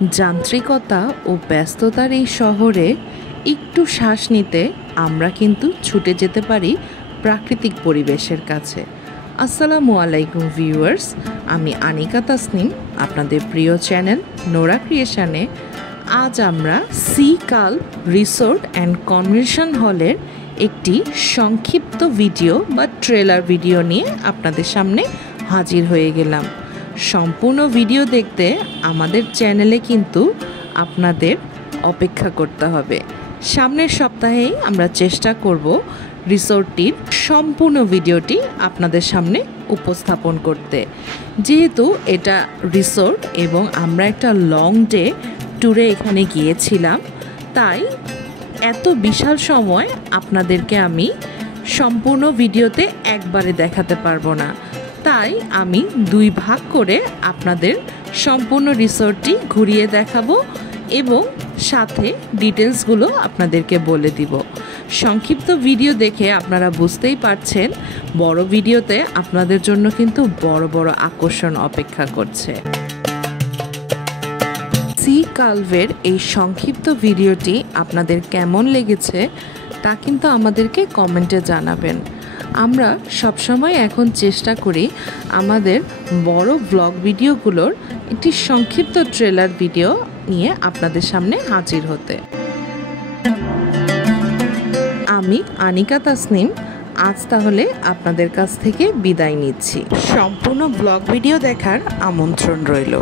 যান্ত্রিকতা ও ব্যস্ততার এই শহরে একটু শ্বাস নিতে আমরা কিন্তু ছুটে যেতে পারি প্রাকৃতিক পরিবেশের কাছে। আসসালামু আলাইকুম ভিউয়ার্স, আমি আনিকা তাসনিম, আপনাদের প্রিয় চ্যানেল নোরা ক্রিয়েশনে। আজ আমরা সি কাল্ভ রিসোর্ট অ্যান্ড কনভেনশন হলের একটি সংক্ষিপ্ত ভিডিও বা ট্রেলার ভিডিও নিয়ে আপনাদের সামনে হাজির হয়ে গেলাম। সম্পূর্ণ ভিডিও দেখতে আমাদের চ্যানেলে কিন্তু আপনাদের অপেক্ষা করতে হবে। সামনের সপ্তাহেই আমরা চেষ্টা করব রিসোর্টটির সম্পূর্ণ ভিডিওটি আপনাদের সামনে উপস্থাপন করতে। যেহেতু এটা রিসোর্ট এবং আমরা একটা লং ডে ট্যুরে এখানে গিয়েছিলাম, তাই এত বিশাল সময় আপনাদেরকে আমি সম্পূর্ণ ভিডিওতে একবারে দেখাতে পারবো না। তাই আমি দুই ভাগ করে আপনাদের সম্পূর্ণ রিসোর্টটি ঘুরিয়ে দেখাবো এবং সাথে ডিটেলসগুলো আপনাদেরকে বলে দিব। সংক্ষিপ্ত ভিডিও দেখে আপনারা বুঝতেই পারছেন, বড় ভিডিওতে আপনাদের জন্য কিন্তু বড় বড় আকর্ষণ অপেক্ষা করছে। সি কাল্ভের এই সংক্ষিপ্ত ভিডিওটি আপনাদের কেমন লেগেছে তা কিন্তু আমাদেরকে কমেন্টে জানাবেন। আমরা সবসময় এখন চেষ্টা করি আমাদের বড় ব্লগ ভিডিওগুলোর একটি সংক্ষিপ্ত ট্রেলার ভিডিও নিয়ে আপনাদের সামনে হাজির হতে। আমি আনিকা তাসনিম আজ তাহলে আপনাদের কাছ থেকে বিদায় নিচ্ছি। সম্পূর্ণ ব্লগ ভিডিও দেখার আমন্ত্রণ রইল।